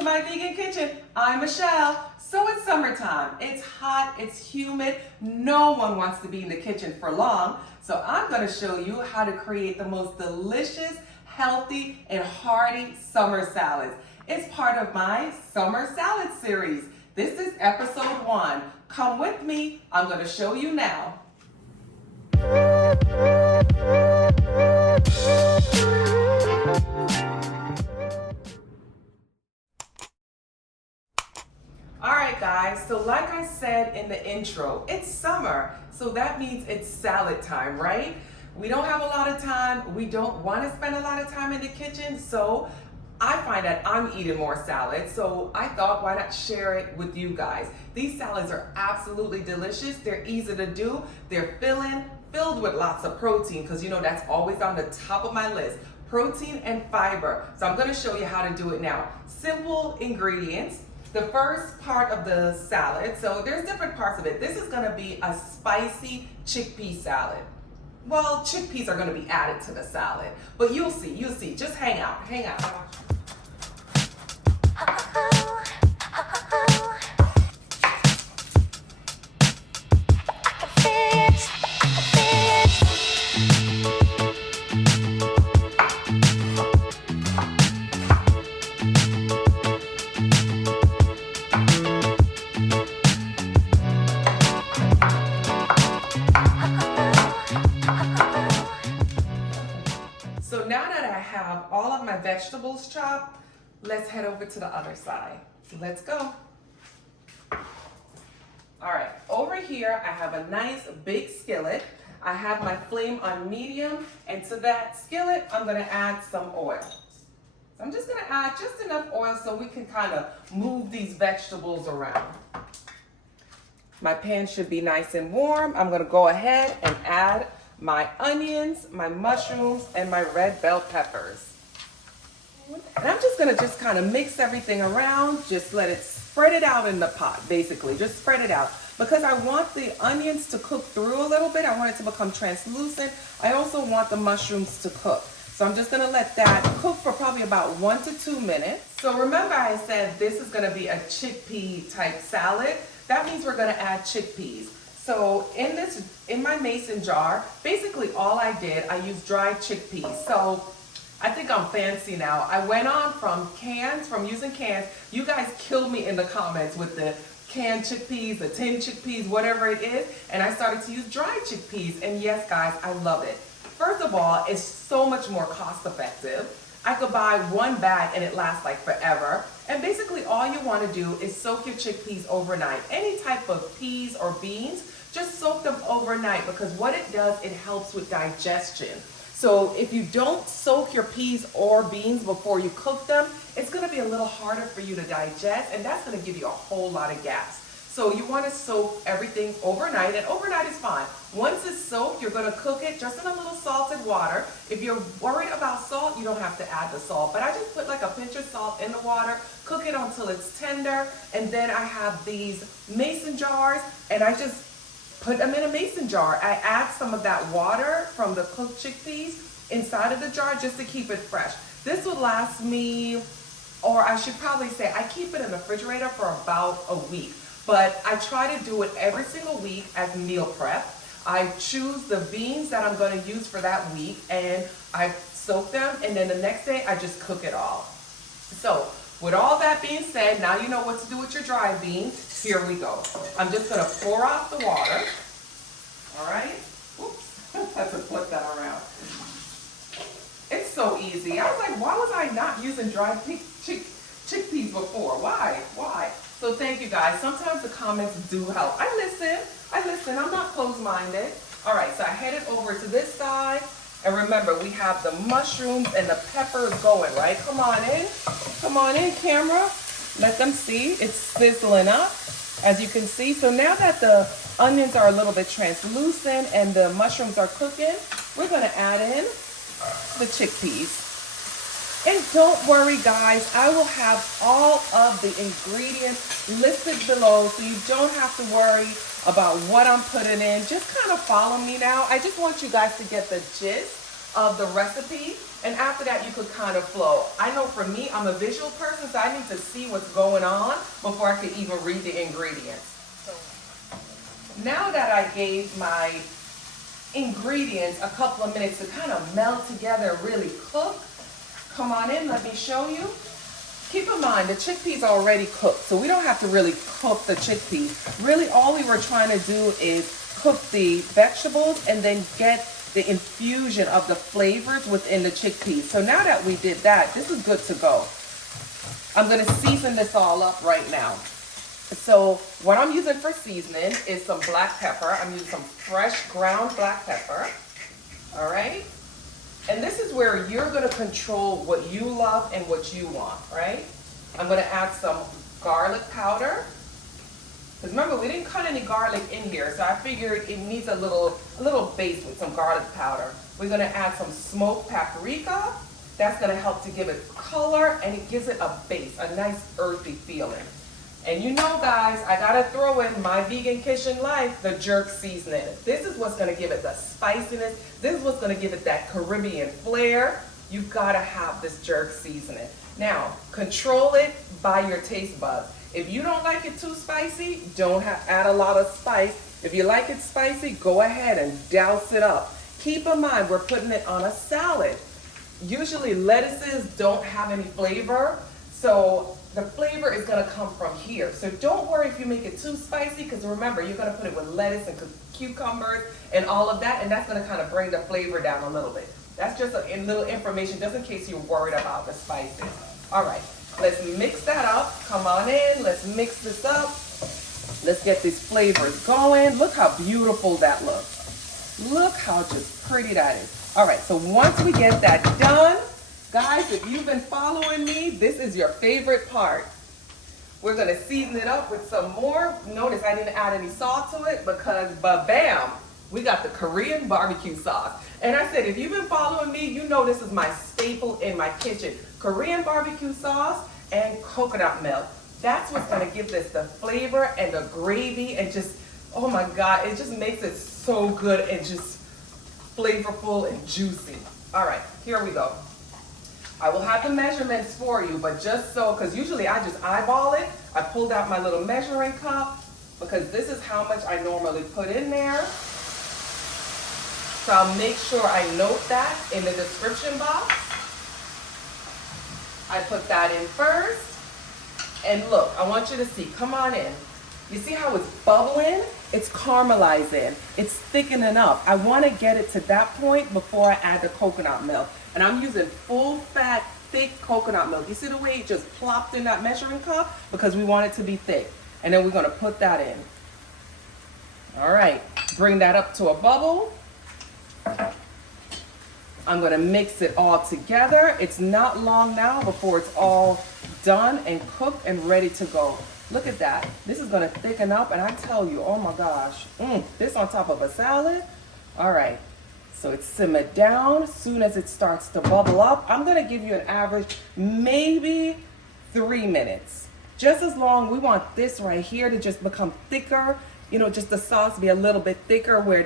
to my vegan kitchen. I'm Michelle. So it's summertime. It's hot, it's humid. No one wants to be in the kitchen for long. So I'm going to show you how to create the most delicious, healthy, and hearty summer salads. It's part of my summer salad series. This is episode 1. Come with me. I'm going to show you now. Alright guys, so like I said in the intro, it's summer, so that means it's salad time, right? We don't have a lot of time, we don't want to spend a lot of time in the kitchen, so I find that I'm eating more salad, so I thought why not share it with you guys. These salads are absolutely delicious, they're easy to do, they're filled with lots of protein, because you know that's always on the top of my list. Protein and fiber. So I'm going to show you how to do it now. Simple ingredients. The first part of the salad, so there's different parts of it. This is going to be a spicy chickpea salad. Well, chickpeas are going to be added to the salad, but you'll see. Just hang out. So now that I have all of my vegetables chopped, let's head over to the other side. Let's go. All right, over here I have a nice big skillet. I have my flame on medium, and to that skillet I'm gonna add some oil. So I'm just gonna add just enough oil so we can kind of move these vegetables around. My pan should be nice and warm. I'm gonna go ahead and add my onions, my mushrooms, and my red bell peppers. And I'm just gonna kind of mix everything around, just let it spread it out in the pot, basically, just spread it out. Because I want the onions to cook through a little bit, I want it to become translucent. I also want the mushrooms to cook. So I'm just gonna let that cook for probably about 1 to 2 minutes. So remember I said this is gonna be a chickpea type salad. That means we're gonna add chickpeas. So in my mason jar, basically all I did, I used dried chickpeas. So I think I'm fancy now. I went on from using cans. You guys killed me in the comments with the canned chickpeas, the tin chickpeas, whatever it is. And I started to use dried chickpeas. And yes, guys, I love it. First of all, it's so much more cost effective. I could buy one bag and it lasts like forever. And basically all you want to do is soak your chickpeas overnight. Any type of peas or beans, just soak them overnight, because what it does, it helps with digestion. So if you don't soak your peas or beans before you cook them, it's going to be a little harder for you to digest, and that's going to give you a whole lot of gas. So you want to soak everything overnight, and overnight is fine. Once it's soaked, you're going to cook it just in a little salted water. If you're worried about salt, you don't have to add the salt, but I just put like a pinch of salt in the water, cook it until it's tender, and then I have these mason jars, and I just put them in a mason jar. I add some of that water from the cooked chickpeas inside of the jar just to keep it fresh. This will last me, or I should probably say, I keep it in the refrigerator for about a week. But I try to do it every single week as meal prep. I choose the beans that I'm going to use for that week, and I soak them, and then the next day I just cook it all. So with all that being said, now you know what to do with your dried beans. Here we go. I'm just going to pour off the water. All right. Oops. I have to flip that around. It's so easy. I was like, why was I not using dried chickpeas before? Why? So thank you guys. Sometimes the comments do help. I listen. I'm not closed-minded. All right, so I headed over to this side. And remember, we have the mushrooms and the peppers going, right? Come on in, camera. Let them see. It's sizzling up, as you can see. So now that the onions are a little bit translucent and the mushrooms are cooking, we're going to add in the chickpeas. And don't worry, guys, I will have all of the ingredients listed below, so you don't have to worry about what I'm putting in. Just kind of follow me now. I just want you guys to get the gist of the recipe. And after that, you could kind of flow. I know for me, I'm a visual person, so I need to see what's going on before I could even read the ingredients. So now that I gave my ingredients a couple of minutes to kind of melt together and really cook, come on in, let me show you. Keep in mind, the chickpeas are already cooked, so we don't have to really cook the chickpeas. Really, all we were trying to do is cook the vegetables and then get the infusion of the flavors within the chickpeas. So now that we did that, this is good to go. I'm gonna season this all up right now. So what I'm using for seasoning is some black pepper. I'm using some fresh ground black pepper, all right? And this is where you're gonna control what you love and what you want, right? I'm gonna add some garlic powder. Because remember, we didn't cut any garlic in here, so I figured it needs a little base with some garlic powder. We're gonna add some smoked paprika. That's gonna help to give it color, and it gives it a base, a nice earthy feeling. And you know, guys, I gotta throw in my vegan kitchen life, the jerk seasoning. This is what's gonna give it the spiciness. This is what's gonna give it that Caribbean flair. You gotta have this jerk seasoning. Now, control it by your taste buds. If you don't like it too spicy, don't add a lot of spice. If you like it spicy, go ahead and douse it up. Keep in mind, we're putting it on a salad. Usually lettuces don't have any flavor, so the flavor is gonna come from here. So don't worry if you make it too spicy, because remember, you're gonna put it with lettuce and cucumbers and all of that, and that's gonna kind of bring the flavor down a little bit. That's just a little information, just in case you're worried about the spices. All right, let's mix that up. Come on in, let's mix this up. Let's get these flavors going. Look how beautiful that looks. Look how just pretty that is. All right, so once we get that done, guys, if you've been following me, this is your favorite part. We're gonna season it up with some more. Notice I didn't add any salt to it because, bam, we got the Korean barbecue sauce. And I said, if you've been following me, you know this is my staple in my kitchen. Korean barbecue sauce and coconut milk. That's what's gonna give this the flavor and the gravy and just, oh my God, it just makes it so good and just flavorful and juicy. All right, here we go. I will have the measurements for you, but just so, because usually I just eyeball it. I pulled out my little measuring cup because this is how much I normally put in there. So I'll make sure I note that in the description box. I put that in first. And look, I want you to see, come on in. You see how it's bubbling? It's caramelizing. It's thickening up. I want to get it to that point before I add the coconut milk. And I'm using full fat, thick coconut milk. You see the way it just plopped in that measuring cup? Because we want it to be thick. And then we're going to put that in. All right, bring that up to a bubble. I'm going to mix it all together. It's not long now before it's all done and cooked and ready to go. Look at that. This is going to thicken up, and I tell you, oh my gosh, this on top of a salad. All right, so it's simmered down. As soon as it starts to bubble up, I'm going to give you an average, maybe 3 minutes. Just as long. We want this right here to just become thicker. You know, just the sauce be a little bit thicker where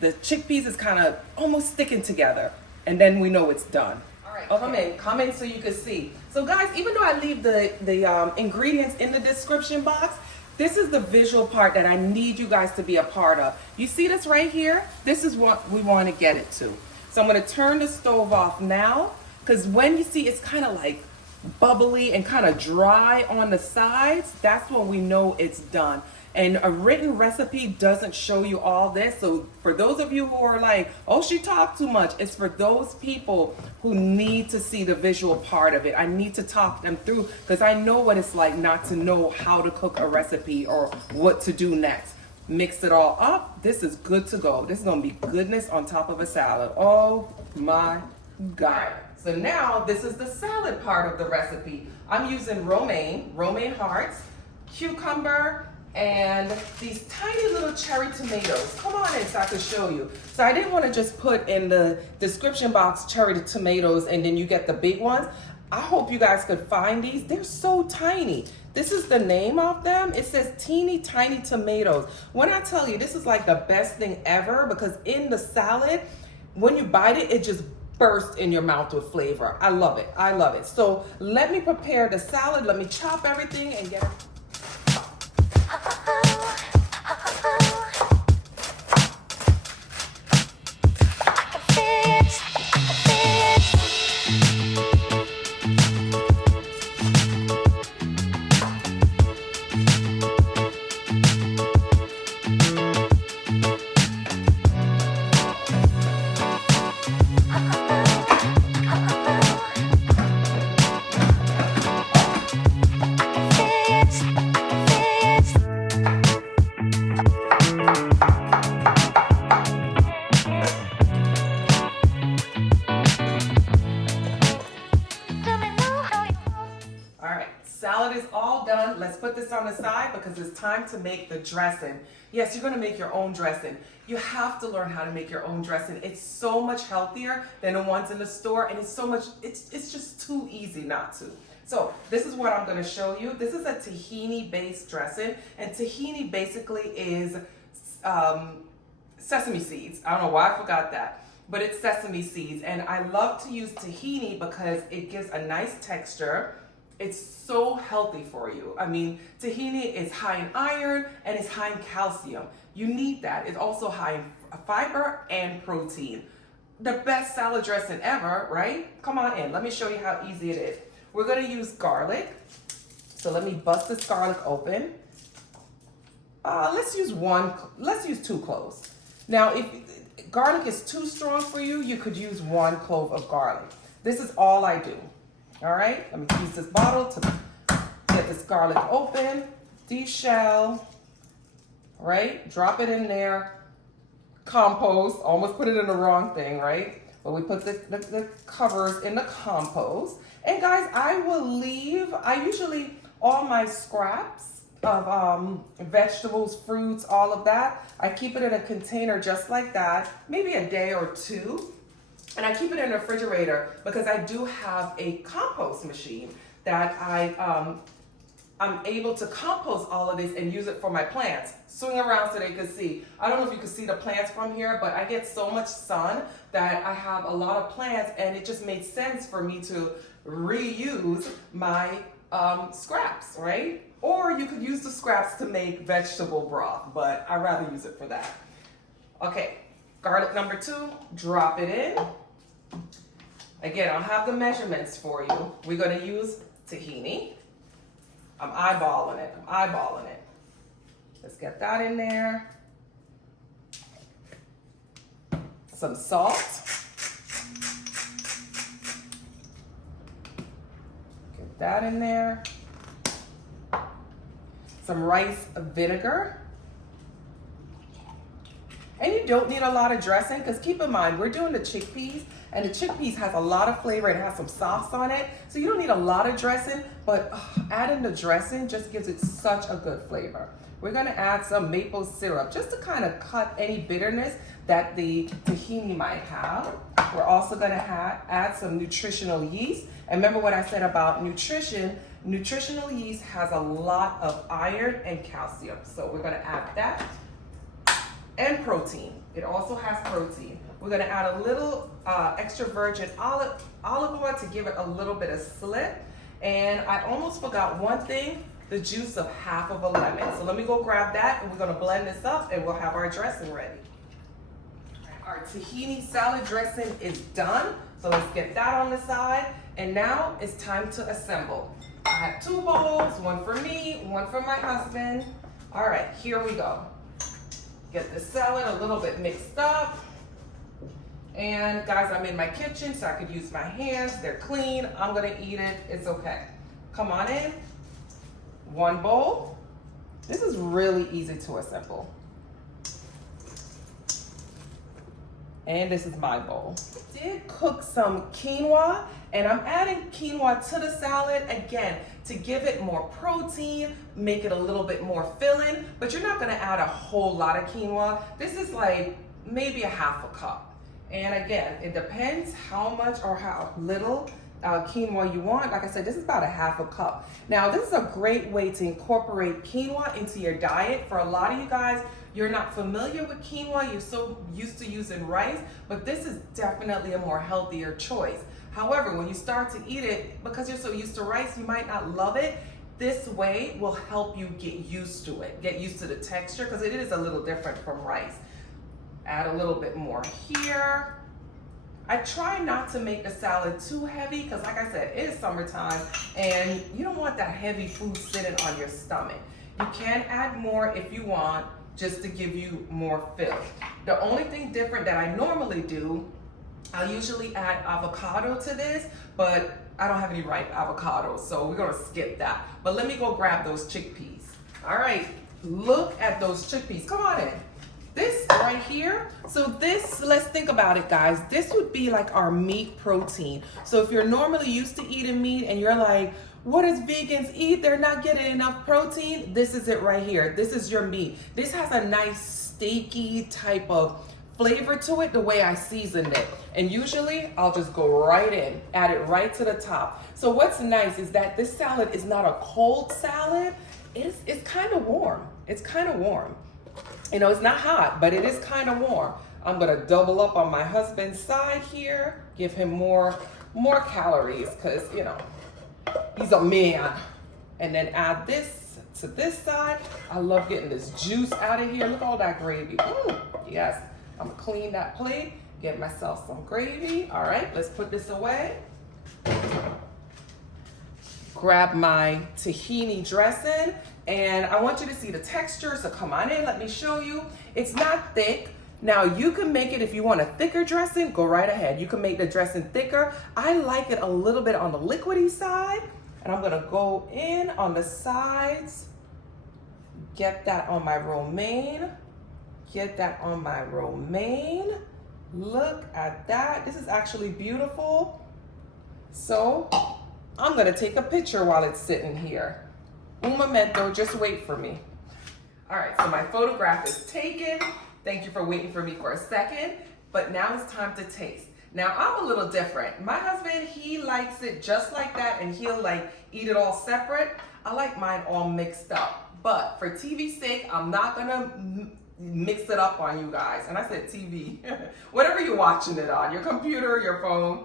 the chickpeas is kind of almost sticking together. And then we know it's done. All right, come in so you can see. So guys, even though I leave the ingredients in the description box, this is the visual part that I need you guys to be a part of. You see this right here? This is what we want to get it to. So I'm going to turn the stove off now, because when you see it's kind of like bubbly and kind of dry on the sides, that's when we know it's done. And a written recipe doesn't show you all this. So for those of you who are like, oh, she talked too much, it's for those people who need to see the visual part of it. I need to talk them through, because I know what it's like not to know how to cook a recipe or what to do next. Mix it all up. This is good to go. This is gonna be goodness on top of a salad. Oh my God. So now this is the salad part of the recipe. I'm using romaine hearts, cucumber, and these tiny little cherry tomatoes. Come on in so I can show you. So I didn't want to just put in the description box cherry tomatoes and then you get the big ones. I hope you guys could find these. They're so tiny. This is the name of them. It says teeny tiny tomatoes. When I tell you, this is like the best thing ever, because in the salad, when you bite it, it just burst in your mouth with flavor. I love it. I love it. So let me prepare the salad. Let me chop everything and get it. Salad is all done. Let's put this on the side because it's time to make the dressing. Yes, you're gonna make your own dressing. You have to learn how to make your own dressing. It's so much healthier than the ones in the store, and it's just too easy not to. So this is what I'm gonna show you. This is a tahini based dressing, and tahini basically is sesame seeds. I don't know why I forgot that, but it's sesame seeds. And I love to use tahini because it gives a nice texture. It's so healthy for you. I mean, tahini is high in iron and it's high in calcium. You need that. It's also high in fiber and protein. The best salad dressing ever, right? Come on in. Let me show you how easy it is. We're gonna use garlic. So let me bust this garlic open. Let's use 2 cloves. Now, if garlic is too strong for you, you could use 1 clove of garlic. This is all I do. All right, let me use this bottle to get this garlic open, deshell, right? Drop it in there, compost, almost put it in the wrong thing, right? But we put the covers in the compost. And guys, I usually, all my scraps of vegetables, fruits, all of that, I keep it in a container just like that, maybe a day or 2. And I keep it in the refrigerator because I do have a compost machine that I'm able to compost all of this and use it for my plants. Swing around so they can see. I don't know if you can see the plants from here, but I get so much sun that I have a lot of plants, and it just made sense for me to reuse my scraps, right? Or you could use the scraps to make vegetable broth, but I'd rather use it for that. Okay, garlic number 2, drop it in. Again, I'll have the measurements for you. We're gonna use tahini. I'm eyeballing it. Let's get that in there. Some salt. Get that in there. Some rice vinegar. And you don't need a lot of dressing because keep in mind, we're doing the chickpeas, and the chickpeas has a lot of flavor. It has some sauce on it. So you don't need a lot of dressing, but adding the dressing just gives it such a good flavor. We're gonna add some maple syrup just to kind of cut any bitterness that the tahini might have. We're also gonna add some nutritional yeast. And remember what I said about nutrition. Nutritional yeast has a lot of iron and calcium. So we're gonna add that. And protein. It also has protein. We're gonna add a little extra virgin olive oil to give it a little bit of slip. And I almost forgot one thing, the juice of half of a lemon. So let me go grab that, and we're gonna blend this up, and we'll have our dressing ready. Our tahini salad dressing is done. So let's get that on the side. And now it's time to assemble. I have 2 bowls, one for me, one for my husband. All right, here we go. Get the salad a little bit mixed up. And guys, I'm in my kitchen, so I could use my hands. They're clean. I'm gonna eat it. It's okay. Come on in. 1 bowl. This is really easy to assemble. And this is my bowl. I did cook some quinoa, and I'm adding quinoa to the salad again to give it more protein, make it a little bit more filling, but you're not gonna add a whole lot of quinoa. This is like maybe a half a cup. And again, it depends how much or how little quinoa you want. Like I said, this is about a half a cup. Now, this is a great way to incorporate quinoa into your diet. For a lot of you guys, you're not familiar with quinoa. You're so used to using rice, but this is definitely a more healthier choice. However, when you start to eat it, because you're so used to rice, you might not love it. This way will help you get used to it, get used to the texture, because it is a little different from rice. Add a little bit more here. I try not to make the salad too heavy because, like I said, it is summertime and you don't want that heavy food sitting on your stomach. You can add more if you want, just to give you more fill. The only thing different that I normally do, I'll usually add avocado to this, but I don't have any ripe avocados, so we're gonna skip that. But let me go grab those chickpeas. All right, look at those chickpeas. Come on in. This right here, so this, let's think about it, guys. This would be like our meat protein. So if you're normally used to eating meat and you're like, what does vegans eat? They're not getting enough protein. This is it right here. This is your meat. This has a nice steaky type of flavor to it, the way I seasoned it. And usually I'll just go right in, add it right to the top. So what's nice is that this salad is not a cold salad. It's kind of warm. It's kind of warm. You know, it's not hot, but it is kind of warm. I'm gonna double up on my husband's side here, give him more calories, because, you know, he's a man. And then add this to this side. I love getting this juice out of here. Look at all that gravy. Yes, I'm gonna clean that plate, get myself some gravy. All right, let's put this away. Grab my tahini dressing, and I want you to see the texture, so come on in, let me show you. It's not thick. Now you can make it, if you want a thicker dressing, go right ahead. You can make the dressing thicker. I like it a little bit on the liquidy side, and I'm gonna go in on the sides, get that on my romaine, get that on my romaine. Look at that, this is actually beautiful. So, I'm gonna take a picture while it's sitting here. Un momento, just wait for me. All right, so my photograph is taken. Thank you for waiting for me for a second, but now it's time to taste. Now, I'm a little different. My husband, he likes it just like that, and he'll like eat it all separate. I like mine all mixed up, but for TV's sake, I'm not gonna mix it up on you guys. And I said TV, whatever you're watching it on, your computer, your phone.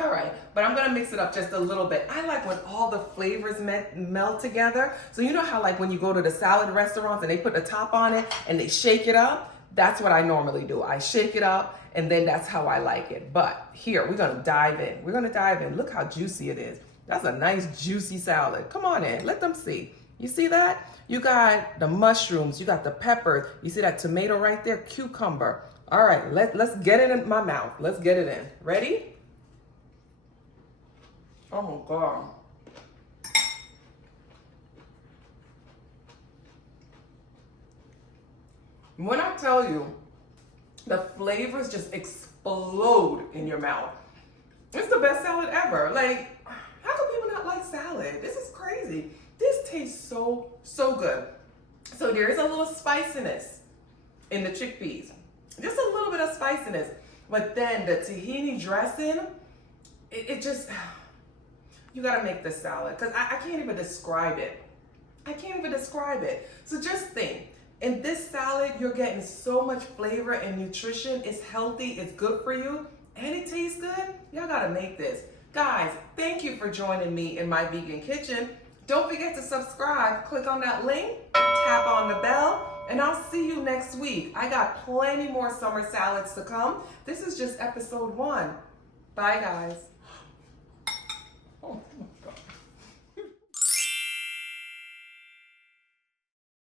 All right, but I'm gonna mix it up just a little bit. I like when all the flavors melt together. So you know how like when you go to the salad restaurants and they put the top on it and they shake it up? That's what I normally do. I shake it up and then that's how I like it. But here, we're gonna dive in. We're gonna dive in. Look how juicy it is. That's a nice juicy salad. Come on in, let them see. You see that? You got the mushrooms, you got the peppers. You see that tomato right there? Cucumber. All right, let's get it in my mouth. Let's get it in. Ready? Oh my God. When I tell you, the flavors just explode in your mouth. It's the best salad ever. Like, how can people not like salad? This is crazy. This tastes so, so good. So there is a little spiciness in the chickpeas. Just a little bit of spiciness. But then the tahini dressing, it just... You gotta make this salad, because I can't even describe it. I can't even describe it. So just think, in this salad, you're getting so much flavor and nutrition. It's healthy, it's good for you, and it tastes good. Y'all gotta make this. Guys, thank you for joining me in my vegan kitchen. Don't forget to subscribe. Click on that link, tap on the bell, and I'll see you next week. I got plenty more summer salads to come. This is just episode 1. Bye, guys.